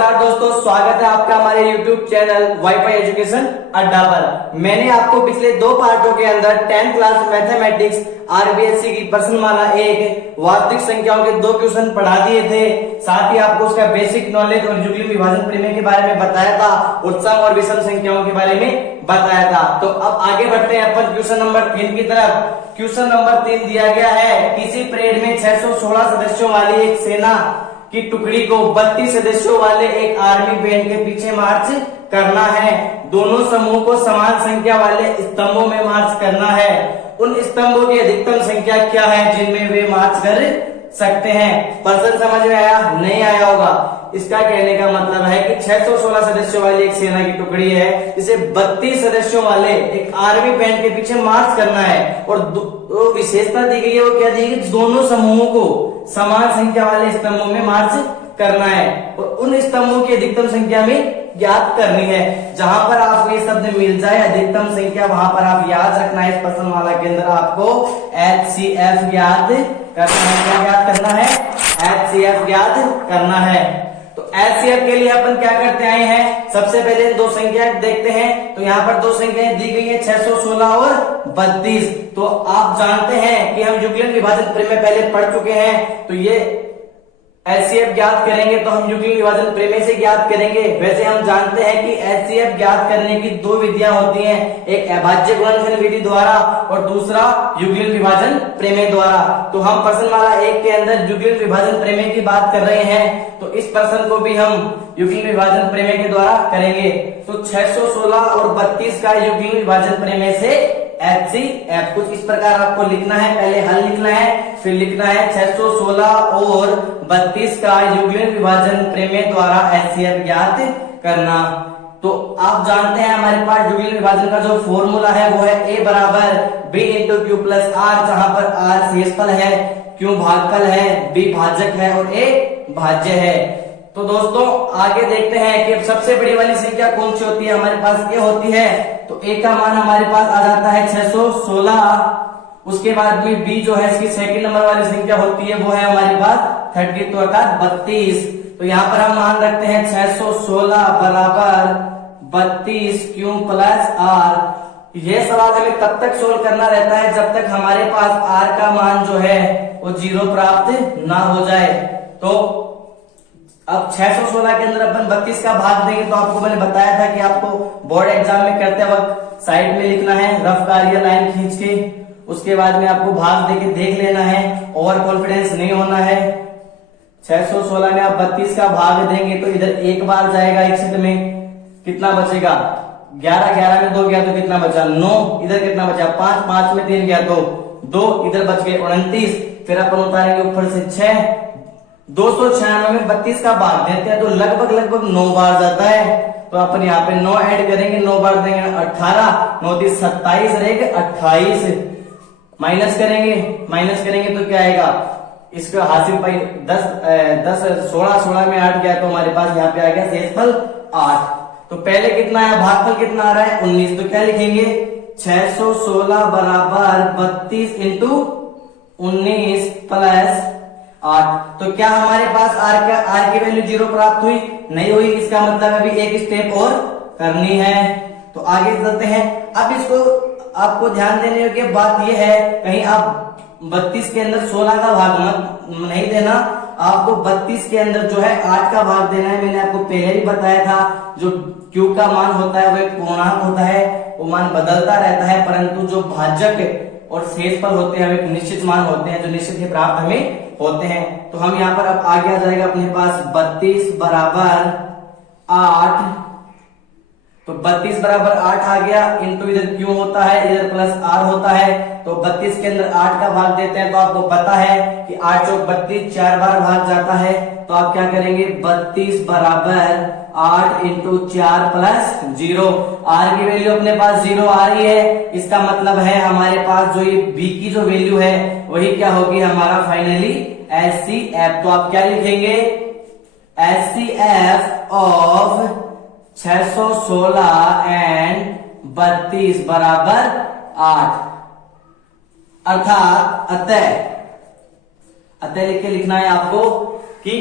नमस्कार दोस्तों, स्वागत है आपका हमारे YouTube चैनल वाईफाई एजुकेशन अड्डा पर। मैंने आपको पिछले दो पार्टों के अंदर 10th क्लास मैथमेटिक्स आरबीएससी की प्रश्नमाला एक वास्तविक संख्याओं के दो क्वेश्चन पढ़ा दिए थे। साथ ही आपको उसका बेसिक नॉलेज और युग्म विभाजन प्रमेय के बारे में बताया था और सम और विषम संख्याओं के बारे में बताया था। तो अब आगे बढ़ते हैं अपन क्वेश्चन नंबर 3 की तरफ। क्वेश्चन नंबर 3 दिया गया है, किसी परेड में 616 सदस्यों वाली एक सेना की टुकड़ी को 32 सदस्यों वाले एक आर्मी बैंड के पीछे मार्च करना है। दोनों समूह को समान संख्या वाले स्तंभों में मार्च करना है। उन स्तंभों की अधिकतम संख्या क्या है जिनमें वे मार्च कर सकते हैं। प्रश्न समझ में आया? नहीं आया होगा। इसका कहने का मतलब है कि 616 सदस्यों वाली एक सेना की टुकड़ी है जिसे 32 सदस्यों वाले एक आर्मी बैंड के पीछे मार्च करना है और विशेषता दी गई है, वो क्या दी गई? दोनों समूहों को समान संख्या वाले स्तंभों में मार्च करना है और उन स्तंभों की अधिकतम संख्या में ज्ञात करनी है। जहां पर आपको ये शब्द मिल जाए अधिकतम संख्या, वहां पर आप याद रखना है इस प्रश्नमाला के अंदर आपको HCF ज्ञात करना है। क्या ज्ञात करना है? HCF ज्ञात करना है। तो HCF के लिए अपन क्या करते आए हैं, सबसे पहले दो संख्या देखते हैं। तो यहाँ पर दो संख्याएं दी गई है 616 और 32। तो आप जानते हैं कि हम युग्म विभाजन प्रमेय पहले पढ़ चुके हैं। तो ये HCF ज्ञात करेंगे तो हम युग्म विभाजन प्रमेय से ज्ञात करेंगे। वैसे हम जानते हैं कि HCF ज्ञात करने की दो विधियां होती हैं, एक अभाज्य गुणनखंड विधि द्वारा और दूसरा युग्म विभाजन प्रमेय द्वारा। तो हम प्रश्नमाला एक के अंदर युग्म विभाजन प्रमेय की बात कर रहे हैं, तो इस प्रश्न को भी हम युग्म विभाजन प्रमेय के द्वारा करेंगे। तो 616 और 32 का युग्म विभाजन प्रमेय से HCF कुछ इस प्रकार आपको लिखना है। पहले हल लिखना है, फिर लिखना है 616 और 32 का युग्म विभाजन प्रमेय द्वारा HCF ज्ञात करना। तो आप जानते हैं हमारे पास युग्म विभाजन का जो फॉर्मूला है वो है A बराबर B into q plus R, जहां पर R शेषफल है, Q भागफल है, B भाजक है और A भाज्य है। तो दोस्तों आगे देखते हैं कि सबसे बड़ी वाली संख्या कौन सी होती है। हमारे पास A होती है, तो A का मान हमारे पास आ जाता है 616। उसके बाद में B जो है इसकी सेकंड नंबर वाली संख्या होती है वो है हमारे पास 32 अर्थात 32। तो यहाँ पर हम मान रखते हैं 616 बराबर 32 Q प्लस R। ये सवाल हमें तब तक सोल्व करना रहता है जब तक हमारे पास R का मान जो है वो 0 प्राप्त ना हो जाए। तो अब 616 के अंदर अपन 32 का भाग देंगे, तो आपको मैंने बताया था कि आपको बोर्ड एग्जाम में करते वक्त साइड में लिखना है रफ कार्य लाइन खींच के, उसके बाद में आपको भाग देके देख लेना है, ओवर कॉन्फिडेंस नहीं होना है। 616 में आप 32 का भाग देंगे तो इधर एक बार जाएगा, एक सेट में कितना बचेगा? 11, 11 में 2 गया तो कितना बचा? 9। इधर कितना बचा? 5, 5 में 3 गया तो 2, इधर बच गए 29। फिर अपन उतारेंगे ऊपर से 6। 296 में 32 का भाग देते हैं तो लगभग 9 बार जाता है। तो अपन यहाँ पे 9 ऐड करेंगे, 9 बार देंगे 18, 9 30 27 रहेगा 28। माइनस करेंगे तो क्या आएगा? इसका हासिल पाई 10 16 में 8 गया तो हमारे पास यहाँ पे आ गया शेषफल 8। तो पहले कितना है, भागफल कितना आ रहा है? 19। तो क्या लिखेंगे? 616 बराबर 32 इंटू 19 प्लस 8। तो क्या हमारे पास R की वैल्यू 0 प्राप्त हुई? नहीं हुई। इसका मतलब अभी एक स्टेप और करनी है। तो आगे चलते हैं। अब इसको आपको ध्यान देने की बात यह है, कहीं आप 32 के अंदर 16 का भाग मत नहीं देना, आपको 32 के अंदर जो है 8 का भाग देना है। मैंने आपको पहले ही बताया था जो Q का मान होता है वो एक पूर्णांक होता है, वो मान बदलता रहता है, परंतु जो भाजक और शेषफल होते हैं एक निश्चित मान होते हैं जो निश्चित ही प्राप्त हमें होते हैं। तो हम यहाँ पर अब आगे आ जाएगा अपने पास 32 बराबर 8। तो 32 बराबर 8 आ गया, इंटू इधर Q होता है, इधर प्लस R होता है। तो 32 के अंदर 8 का भाग देते हैं तो आपको पता है कि 8 चौक 32 4 बार भाग जाता है। तो आप क्या करेंगे? 32 बराबर 8 इंटू 4 प्लस 0। R की वैल्यू अपने पास 0 आ रही है, इसका मतलब है हमारे पास जो ये B की जो वैल्यू है वही क्या होगी? हमारा फाइनली HCF। तो आप क्या लिखेंगे? HCF ऑफ 616 एंड 32 बराबर 8 अर्थात अतः लिख के लिखना है आपको कि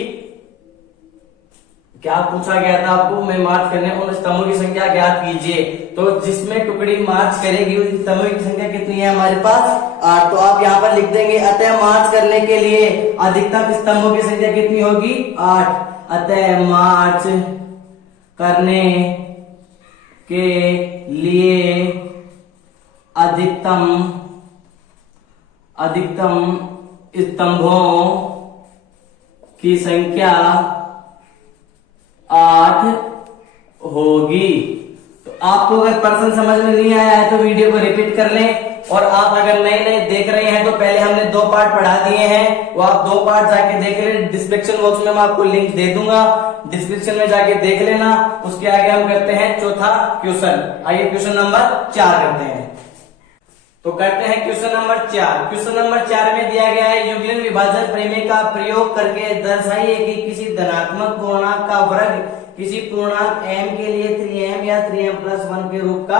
क्या पूछा गया था आपको, मैं मार्च करने उन स्तंभों की संख्या ज्ञात कीजिए। तो जिसमें टुकड़ी मार्च करेगी उस स्तंभों की संख्या कितनी है हमारे पास 8। तो आप यहाँ पर लिख देंगे अतः मार्च करने के लिए अधिकतम स्तंभों की संख्या कितनी होगी 8। अतः मार्च करने के लिए अधिकतम स्तंभों की संख्या 8 होगी। तो आपको अगर प्रश्न समझ में नहीं आया है तो वीडियो को रिपीट कर लें, और आप अगर नए नए देख रहे हैं तो पहले हमने 2 पार्ट पढ़ा दिए हैं, वो आप 2 पार्ट जाके देख लें। डिस्क्रिप्शन बॉक्स में मैं आपको लिंक दे दूंगा, डिस्क्रिप्शन में जाके देख लेना। उसके आगे हम करते हैं चौथा क्वेश्चन। आइए क्वेश्चन नंबर 4 करते हैं। तो करते हैं क्वेश्चन नंबर 4। क्वेश्चन नंबर 4 में दिया गया है यूक्लिड विभाजन प्रमेय का प्रयोग करके दर्शाइए कि किसी धनात्मक पूर्णांक का वर्ग किसी पूर्णांक m के लिए 3m या 3m+1 के रूप का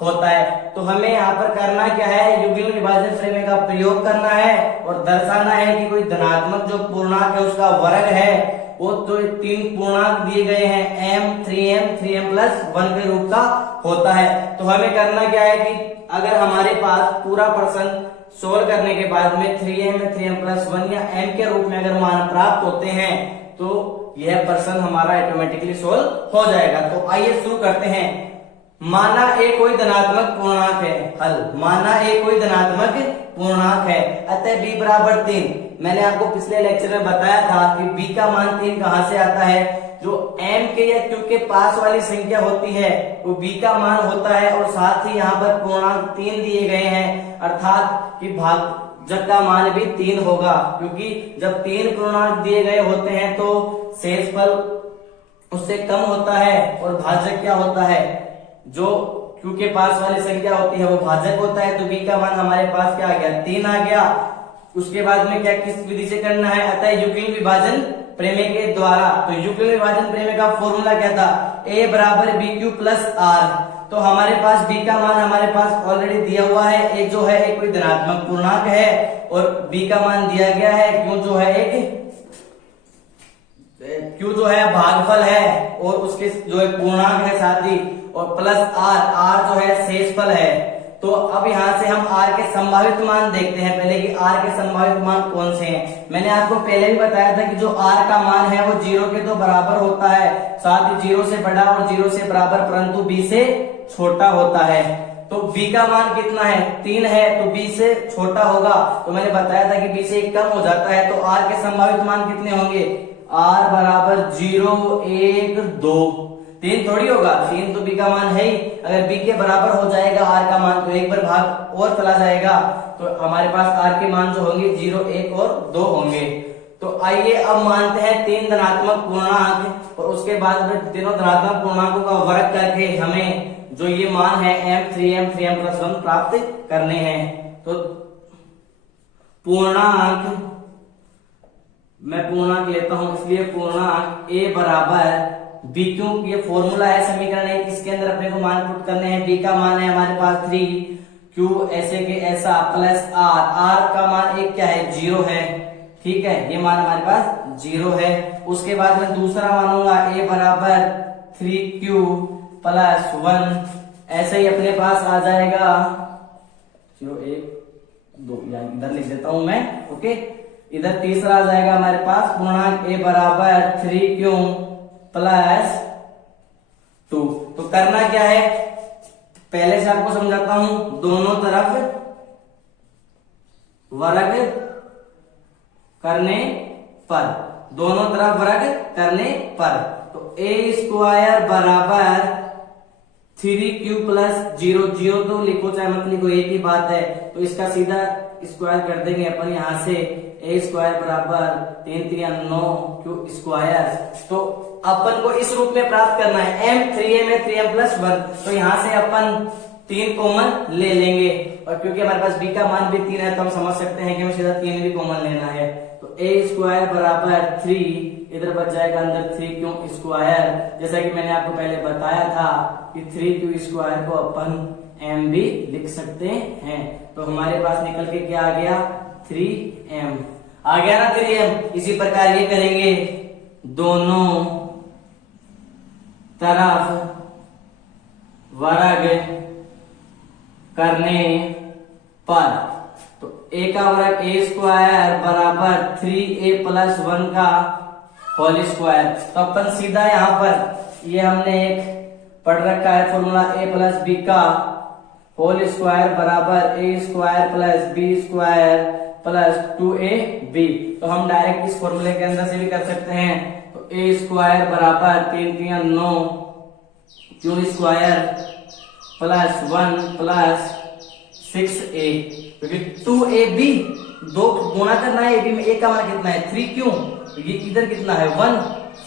होता है। तो हमें यहाँ पर करना क्या है, यूक्लिड विभाजन प्रमेय का प्रयोग करना है और दर्शाना है कि कोई धनात्मक जो पूर्णांक है उसका वर्ग है वो तो 3 पूर्णांक दिए गए हैं m, 3m, 3m+1 के रूप का होता है। तो हमें करना क्या है कि अगर हमारे पास पूरा प्रश्न सोल्व करने के बाद में 3m, 3m+1 या m के रूप में अगर मान प्राप्त होते हैं तो यह प्रश्न हमारा ऑटोमेटिकली सोल्व हो जाएगा। तो आइए शुरू करते हैं। माना a कोई धनात्मक पूर्णांक है, हल। माना a कोई धनात्मक पूर्णांक है अतः b बराबर 3। मैंने आपको पिछले लेक्चर में बताया था कि b का मान 3 कहां से आता है, जो m के या q के पास वाली संख्या होती है वो b का मान होता है, और साथ ही यहाँ पर पूर्णांक 3 दिए गए हैं, अर्थात कि भाजक का मान भी 3 होगा, क्योंकि जब 3 पूर्णांक दिए गए होते हैं तो शेषफल उससे कम होता है और भाजक क्या होता है, जो q के पास वाली संख्या होती है वो भाजक होता है। तो b का मान हमारे पास क्या आ गया 3 आ गया। उसके बाद में क्या किस विधि से करना है, अतः यूक्लिड विभाजन प्रमेय के द्वारा। तो यूक्लिड विभाजन प्रमेय का फॉर्मूला क्या था, a बराबर bq प्लस r। तो हमारे पास b का मान हमारे पास ऑलरेडी दिया हुआ है, a जो है एक कोई धनात्मक पूर्णांक है और b का मान दिया गया है q जो है एक q जो है भागफल है और उसके जो है पूर्णांक है साथ ही, और प्लस r जो है शेषफल है। तो अब यहाँ से हम r के संभावित मान देखते हैं पहले कि r के संभावित मान कौन से हैं। मैंने आपको पहले भी बताया था कि जो r का मान है वो 0 के तो बराबर होता है, साथ ही 0 से बड़ा और 0 से बराबर, परंतु b से छोटा होता है। तो b का मान कितना है 3 है, तो b से छोटा होगा। तो मैंने बताया था कि b से कम हो जाता है। तो r के संभावित मान कितने होंगे, r बराबर 0, 1, 2। 3 थोड़ी होगा, 3 तो b का मान है ही। अगर b के बराबर हो जाएगा r का मान तो एक बार भाग और चला जाएगा, तो हमारे पास r के मान जो होंगे 0, 1 और 2 होंगे। तो आइए अब मानते हैं 3 धनात्मक पूर्णांक, और उसके बाद में तीनों धनात्मक पूर्णांकों का वर्ग करके हमें जो ये मान है m, 3m, 3m+1 प्राप्त करने हैं। तो पूर्णांक, मैं पूर्णांक लेता हूं इसलिए पूर्णांक a बराबर b, क्यों ये फॉर्मूला है समीकरण है, इसके अंदर अपने को मान पुट करने हैं। b का मान है हमारे पास 3, q ऐसे के ऐसा प्लस r का मान एक क्या है 0 है, ठीक है, ये मान हमारे पास 0 है। उसके बाद में दूसरा मानूंगा a बराबर 3q प्लस 1, ऐसे ही अपने पास आ जाएगा 0, 1, 2, इधर लिख देता हूं मैं, ओके। इधर तीसरा आ जाएगा हमारे पास पूर्णांक a बराबर 3q प्लस 2। तो करना क्या है, पहले से आपको समझाता हूं, दोनों तरफ वर्ग करने पर, दोनों तरफ वर्ग करने पर, तो a² बराबर 3q प्लस 0, 0 तो लिखो चाहे मत लिखो एक ही बात है। तो इसका सीधा स्क्वायर कर देंगे अपन यहाँ से, a² बराबर 3 3 9 q²। तो अपन को इस रूप में प्राप्त करना है m, 3m है 3m+1, तो यहाँ से अपन 3 कॉमन ले लेंगे, और क्योंकि हमारे पास b का मान भी 3 है तो हम समझ सकते हैं कि हमें सीधा 3 भी कॉमन लेना है। तो a² बराबर 3, इधर बच जाएगा अंदर 3q², जैसा कि मैंने आपको पहले बताया था कि 3q² को अपन m भी लिख सकते हैं। तो हमारे पास निकल के क्या आ गया 3m आ गया ना 3m। इसी प्रकार ये करेंगे दोनों तरफ वर्ग करने पर, तो a का वर्ग a स्क्वायर बराबर 3a प्लस 1 का होल स्क्वायर। तो अपन सीधा यहाँ पर ये हमने एक पढ़ रखा है फॉर्मूला a प्लस बी का होल स्क्वायर बराबर a square plus b square plus 2ab। तो हम डायरेक्ट इस फॉर्मूले के अंदर से भी कर सकते हैं। तो a स्क्वायर बराबर 3 3 9 q square plus 1 plus 6a, क्योंकि 2ab दो गुणा करना है, ab में a का मान कितना है 3 क्यों, ये इधर कितना है 1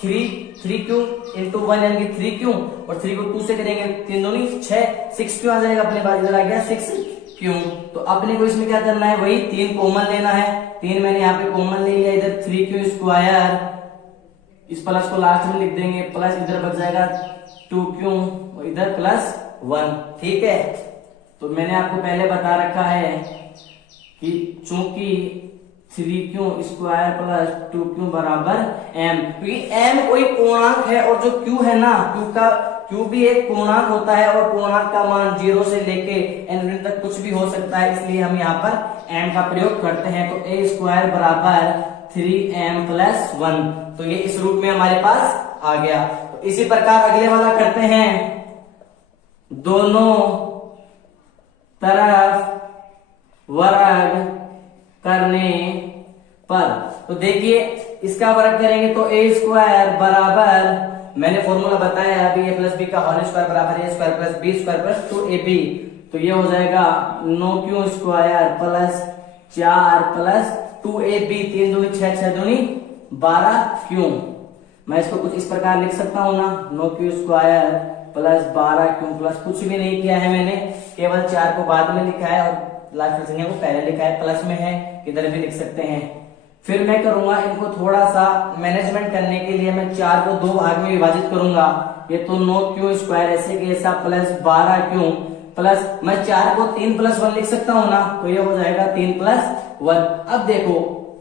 3 क्यों इंटू 1 यानी कि 3 क्यों, और 3 को 2 से करेंगे 3 दूनी 6 6 क्यों आ जाएगा अपने पास, इधर आ गया 6 क्यों। तो अपने को इसमें क्या करना है, वही 3 कॉमन लेना है। 3 मैंने यहाँ पे कॉमन ले लिया, इधर 3 क्यों स्क्वायर, इस प्लस को लास्ट में लिख देंगे, प्लस इधर बच जाएगा 2 क्यों और इधर प्लस 1। ठीक है, तो मैंने आपको पहले बता रखा है कि चूंकि 3 क्यों स्क्वायर प्लस 2 क्यों बराबर m, क्योंकि m कोई पूर्णांक है और जो q है ना, q भी एक पूर्णांक होता है और पूर्णांक का मान 0 से लेके n तक कुछ भी हो सकता है, इसलिए हम यहाँ पर m का प्रयोग करते हैं। तो a स्क्वायर बराबर 3m प्लस 1, तो ये इस रूप में हमारे पास आ गया। तो इसी प्रकार अगले वाला करते हैं, दोनों तरफ वर्ग करने पर। तो देखिए इसका वर्ग करेंगे तो a स्क्वायर बराबर, मैंने फॉर्मूला बताया अभी, a प्लस बी का होल स्क्वायर बराबर a square plus b square plus 2ab। तो ये हो जाएगा 9q square plus 4 plus 2ab, 3 दूनी 6 6 दूनी 12 क्यों। मैं इसको कुछ इस प्रकार लिख सकता हूँ ना, 9q स्क्वायर प्लस 12 क्यों, प्लस कुछ भी नहीं किया है मैंने, केवल 4 को बाद में लिखा है और लास्ट संख्या को पहले लिखा है, प्लस में है, इधर भी लिख सकते हैं। फिर मैं करूंगा इनको थोड़ा सा मैनेजमेंट करने के लिए, मैं 4 को 2 भाग में विभाजित करूंगा। ये तो 9q स्क्वायर ऐसे कि ऐसा प्लस 12 क्यों, प्लस मैं 4 को 3 प्लस 1 लिख सकता हूँ ना, तो ये हो जाएगा 3 प्लस 1। अब देखो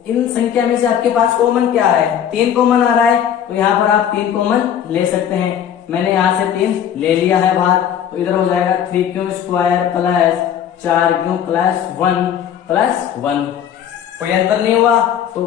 इन संख्या में से आपके पास कॉमन क्या है, 3 कॉमन आ रहा है, तो यहाँ पर आप 3 कॉमन ले सकते हैं। मैंने यहाँ से 3 ले लिया है बाहर, तो इधर हो जाएगा 3q square plus 4q plus 1 plus 1। कोई अंतर नहीं हुआ, तो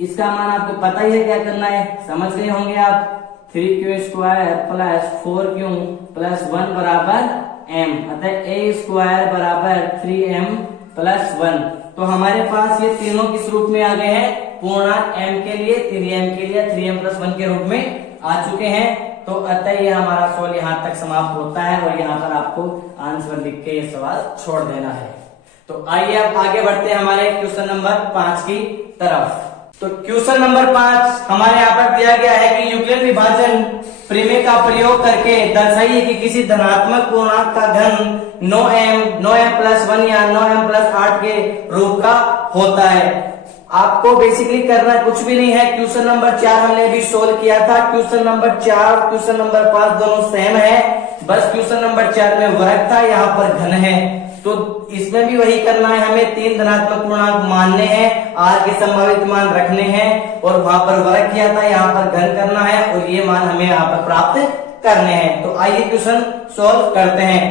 इसका मान आपको पता ही है क्या करना है, समझ गए होंगे आप। 3q square plus 4q plus 1 बराबर m, अतः a स्क्वायर बराबर 3m प्लस 1। तो हमारे पास ये तीनों किस रूप में आ गए हैं, पूर्णांक m के लिए, 3m के लिए 3m प्लस 1 के रूप में आ चुके हैं। तो अतः ये हमारा सवाल यहाँ तक समाप्त होता है और यहाँ पर आपको आंसर लिख के ये सवाल छोड़ देना है। तो आइए अब आगे बढ़ते हैं हमारे क्वेश्चन नंबर 5 की तरफ। तो क्वेश्चन नंबर 5 हमारे यहाँ पर दिया गया है कि यूक्लिड विभाजन प्रमेय का प्रयोग करके दर्शाइए कि किसी धनात्मक पूर्णांक का घन 9m प्लस 1 या 9m प्लस 8 के रूप का होता है। आपको बेसिकली करना कुछ भी नहीं है। क्वेश्चन नंबर 4 हमने अभी सोल्व किया था, क्वेश्चन नंबर 4 क्वेश्चन नंबर 5 दोनों सेम है, बस क्वेश्चन नंबर 4 में वर्ग था, यहाँ पर घन है। तो इसमें भी वही करना है, हमें 3 धनात्मक पूर्णांक मानने हैं, r के संभावित मान रखने हैं और वहां पर वर्ग किया था, यहाँ पर घन करना है और ये मान हमें यहाँ पर प्राप्त करने हैं। तो आइए क्वेश्चन सोल्व करते हैं।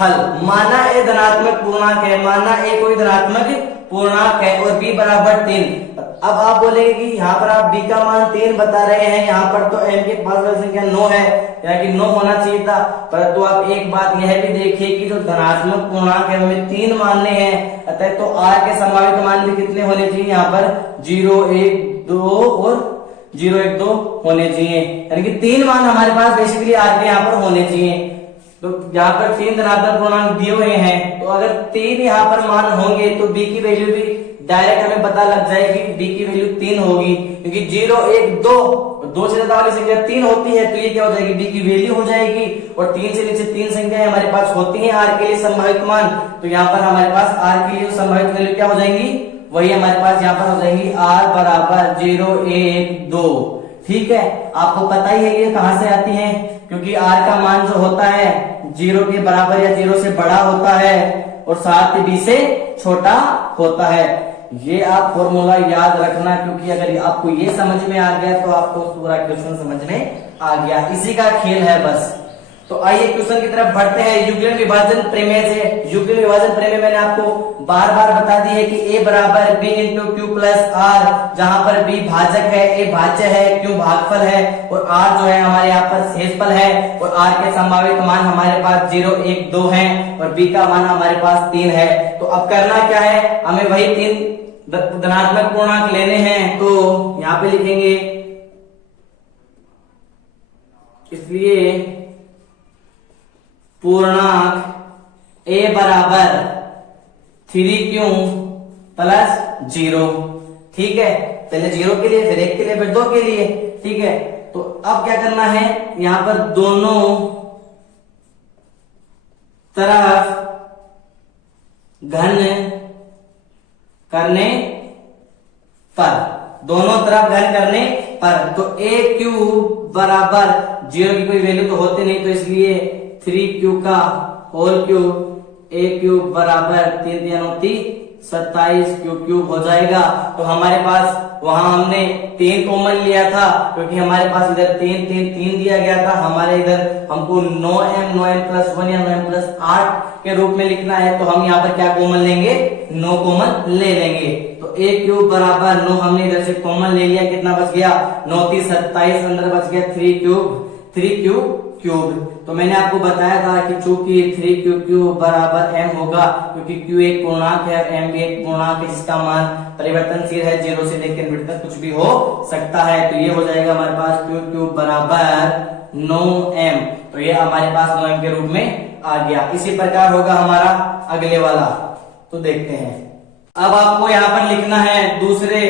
हल, माना a धनात्मक पूर्णांक है, माना a कोई धनात्मक पूर्णांक है और b बराबर 3। अब आप बोलेंगे कि यहाँ पर आप b का मान 3 बता रहे हैं, यहाँ पर तो m के पास वाली संख्या 9 है, यानी कि 9 होना चाहिए था। परंतु आप एक बात यह भी देखिए कि जो धनात्मक पूर्णांक है हमें 3 मानने हैं, अतः तो r के संभावित मान भी कितने होने चाहिए, यहाँ पर 0 1 2 और 0 1 2 होने चाहिए, यानी कि 3 मान हमारे पास बेसिकली r के यहाँ पर होने चाहिए। तो यहाँ पर 3 धनात्मक पूर्णांक दिए हुए हैं, तो अगर 3 यहाँ पर मान होंगे तो b की वैल्यू भी डायरेक्ट हमें पता लग जाएगी, b की वैल्यू 3 होगी, क्योंकि 0 1 2 से ज्यादा वाली संख्या 3 होती है, तो ये क्या हो जाएगी, b की वैल्यू हो जाएगी। और 3 से नीचे 3 संख्याएं हमारे पास होती हैं r के लिए संभावित मान, तो यहाँ पर हमारे पास r के लिए संभावित वैल्यू क्या हो जाएंगी, वही हमारे पास यहाँ पर हो जाएंगी r बराबर 0 1 2। ठीक है, आपको पता ही है ये कहां से आती है, क्योंकि r का मान जो होता है 0 के बराबर या 0 से बड़ा होता है और साथ ही b से छोटा होता है। ये आप फॉर्मूला याद रखना, क्योंकि अगर आपको ये समझ में आ गया तो आपको पूरा क्वेश्चन समझ में आ गया। इसी का खेल है बस। तो आइए क्वेश्चन की तरफ बढ़ते हैं। युग्म विभाजन प्रमेय से, युग्म विभाजन प्रमेय मैंने आपको बार बार बता दी है कि a बराबर b into q plus r, जहां पर b भाजक है, a भाज्य है, q भागफल है और r जो है हमारे यहाँ पर शेषफल है और r के संभावित मान हमारे पास 0, 1, 2 है और b का मान हमारे पास 3 है। तो अब करना क्या है, हमें वही 3 धनात्मक पूर्णांक लेने हैं। तो यहाँ पे लिखेंगे, इसलिए पूर्णांक a बराबर 3q प्लस 0। ठीक है, पहले 0 के लिए, फिर 1 के लिए, फिर 2 के लिए। ठीक है, तो अब क्या करना है, यहां पर दोनों तरफ घन करने पर, दोनों तरफ घन करने पर, तो a क्यूब बराबर 0 की कोई वैल्यू तो होती नहीं, तो इसलिए 3q का होल क्यूब, a क्यूब बराबर 3 3 27 क्यूब हो जाएगा। तो हमारे पास वहां हमने 3 कॉमन लिया था, क्योंकि हमारे पास इधर 3 3 3 दिया गया था, हमारे इधर हमको 9m प्लस 1 या 9m प्लस 8 के रूप में लिखना है। तो हम यहाँ पर क्या कॉमन लेंगे, 9 कॉमन ले लेंगे। तो a क्यूब बराबर 9 हमने इधर से कॉमन ले लिया, कितना बच गया, 9 3 27, अंदर बच गया 3 क्यूब। तो मैंने आपको बताया था कि चूंकि 3q बराबर m होगा, क्योंकि q एक पूर्णांक है और m भी एक पूर्णांक है जिसका मान परिवर्तनशील है, 0 से लेकर ∞ तक कुछ भी हो सकता है। तो ये हो जाएगा हमारे पास q बराबर 9m। तो ये हमारे पास 9m के रूप में आ गया। इसी प्रकार होगा हमारा अगले वाला, तो देखते हैं। अब आपको यहाँ पर लिखना है दूसरे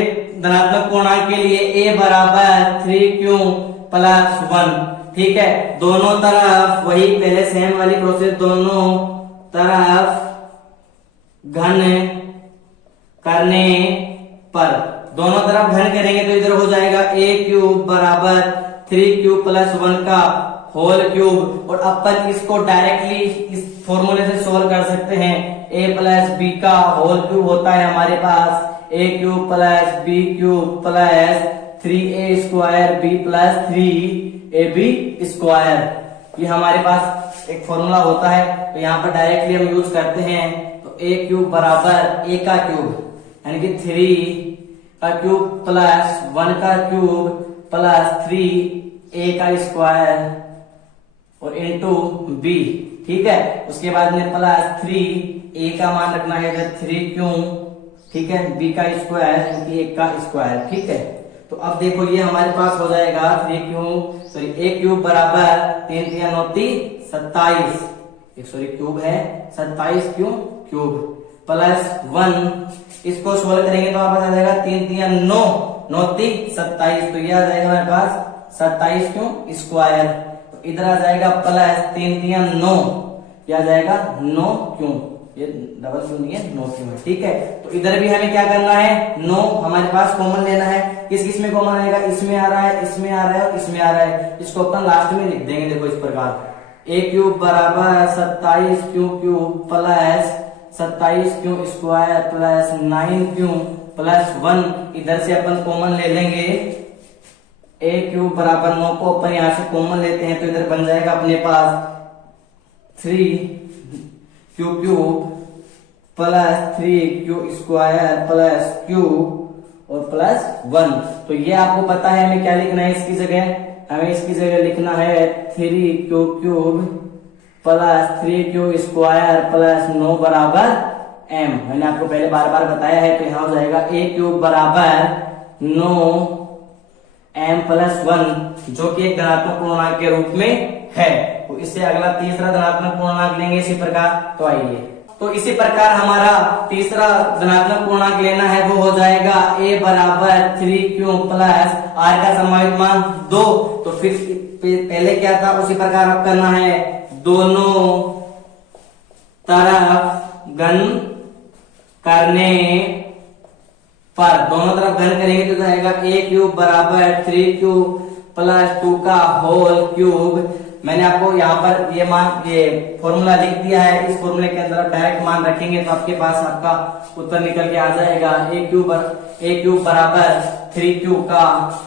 धनात्मक पूर्णांक के लिए a बराबर 3q प्लस 1। ठीक है, दोनों तरफ वही पहले सेम वाली प्रोसेस, दोनों तरफ घन करने पर, दोनों तरफ घन करेंगे तो इधर हो जाएगा a क्यूब बराबर 3q प्लस 1 का होल क्यूब। और अपन इसको डायरेक्टली इस फॉर्मूले से सोल्व कर सकते हैं। a प्लस b का होल क्यूब होता है हमारे पास a cube plus b cube plus 3a square b plus 3ab square. ये हमारे पास एक फॉर्मूला होता है, तो यहाँ पर डायरेक्टली हम यूज करते हैं। तो a क्यूब बराबर a का क्यूब यानी कि 3 का क्यूब प्लस 1 का क्यूब प्लस 3a का स्क्वायर और इनटू b। ठीक है, उसके बाद में प्लस 3a का मान रखना है इधर 3q। ठीक है, b का स्क्वायर यानी कि 1 का स्क्वायर। ठीक है, तो अब देखो ये हमारे पास हो जाएगा a क्यूब बराबर 3 3 9 27, क्यूब है 27 क्यूब प्लस 1। इसको सोल्व करेंगे तो आप आ जाएगा 3 3 9 9 27। तो ये आ जाएगा हमारे पास 27 स्क्वायर। तो इधर आ जाएगा प्लस 3 3 9, ये आ जाएगा 9 क्यों, ये डबल क्यों नहीं है, 9 क्यों है। ठीक है, तो इधर भी हमें क्या करना है, 9 हमारे पास कॉमन लेना है। किस किस में कॉमन आएगा, इसमें आ रहा है, इसमें आ रहा है और इसमें आ रहा है। इसको अपन लास्ट में लिख देंगे, देखो इस प्रकार a क्यूब बराबर 27 cube plus 27 Q square plus 9 Q plus 1। इधर से अपन कॉमन ले लेंगे, a क्यूब बराबर 9 को अपन यहां से कॉमन लेते हैं तो इधर बन जाएगा अपने पास 3 क्यूब प्लस 3 स्क्वायर प्लस और प्लस 1। तो ये आपको पता है हमें क्या लिखना है इसकी जगह, हमें इसकी जगह लिखना है 3 क्यूब प्लस 3 स्क्वायर प्लस 9 बराबर m। मैंने आपको पहले बार बार बताया है, तो यहाँ हो जाएगा a क्यूब बराबर 9 m प्लस 1, जो कि एक धनात्मक पूर्णांक के रूप में है। तो इससे अगला तीसरा धनात्मक पूर्णांक लेंगे इसी प्रकार। तो आइए, तो इसी प्रकार हमारा तीसरा धनात्मक पूर्णांक लेना है, वो हो जाएगा a बराबर 3 प्लस r का संभावित मान 2। तो फिर पहले क्या था उसी प्रकार अब करना है, दोनों तरफ घन करने पर, दोनों तरफ घन करेंगे तो जाएगा a क्यूब बराबर 3 प्लस 2 का होल क्यूब। मैंने आपको यहाँ पर ये फॉर्मूला लिख दिया है, इस फॉर्मूले के अंदर डायरेक्ट मान रखेंगे तो आपके पास आपका उत्तर निकल के आ जाएगा। a क्यूब बराबर 3 का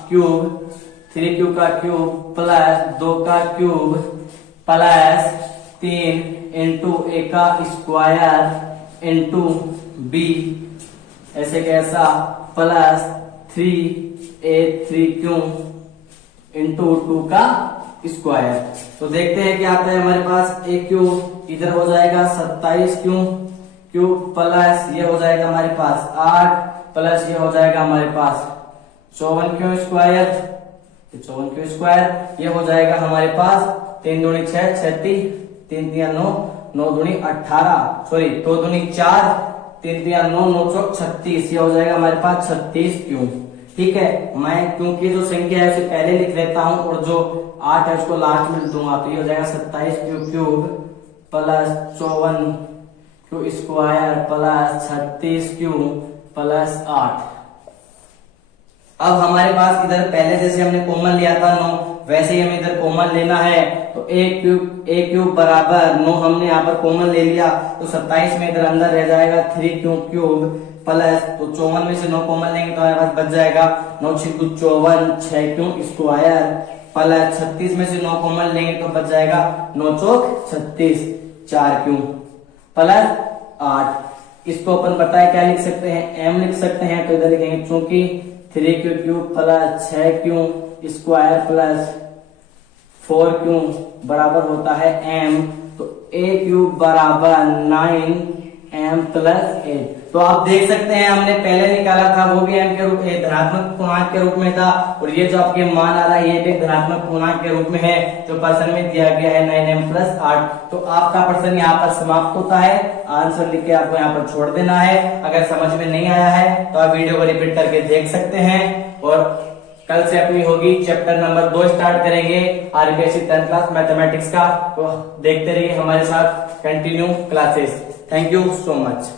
क्यूब 3 क्यूब का क्यूब प्लस 2 का क्यूब प्लस 3 इंटू ए का स्क्वायर इंटू बी ऐसे कैसा प्लस 3a 3 क्यूब इंटू 2 का स्क्वायर। तो देखते हैं क्या आता है हमारे पास। ए क्यूब इधर हो जाएगा 27 क्यूब प्लस ये हो जाएगा हमारे पास 8 प्लस ये हो जाएगा हमारे पास 54 क्यूब स्क्वायर, 54 क्यूब स्क्वायर ये हो जाएगा हमारे पास 3 दूनी 6 36 3 3 9 9 दूनी 18 सॉरी 2 दूनी 4 3 3 9 9 चौक 36 ये हो जाएगा हमारे पास 36 क्यूब। ठीक है, मैं क्योंकि जो संख्या है उसे पहले लिख लेता हूं और जो 8 है उसको लास्ट में दूंगा। तो ये हो जाएगा 27 cube plus 54 cube square plus 36 cube plus 8। अब हमारे पास इधर पहले जैसे हमने कॉमन लिया था 9 वैसे ही हमें इधर कॉमन लेना है। तो ए क्यूब बराबर 9 हमने यहाँ पर कॉमन ले लिया तो 27 में इधर अंदर रह जाएगा 3 क्यूब प्लस तो 54 में से 9 कॉमन लेंगे तो हमारे पास बच जाएगा 9 6 54 6 क्यूब स्क्वायर प्लस 36 में से 9 कॉमन लेंगे तो बच जाएगा 9 चौक 36 4 क्यूब प्लस 8। इसको अपन पता है क्या लिख सकते हैं, m लिख सकते हैं। तो इधर लिखेंगे चूंकि 3 cube plus 6 cube square plus 4 cube बराबर होता है m, तो a क्यूब बराबर 9m प्लस 8। तो आप देख सकते हैं हमने पहले निकाला था वो भी m के रूप में धनात्मक पूर्णांक के रूप में था और ये जो आपके मान आ रहा है ये भी धनात्मक पूर्णांक के रूप में है जो प्रश्न में दिया गया है 9m प्लस 8। तो आपका प्रश्न यहाँ पर समाप्त होता है। आंसर लिख के आपको यहाँ पर छोड़ देना है। अगर समझ में नहीं आया है तो आप वीडियो को रिपीट करके देख सकते हैं और कल से अपनी होगी चैप्टर नंबर 2 स्टार्ट करेंगे आरबीएससी 10th क्लास मैथमेटिक्स का। तो देखते रहिए हमारे साथ continue classes. Thank you so much.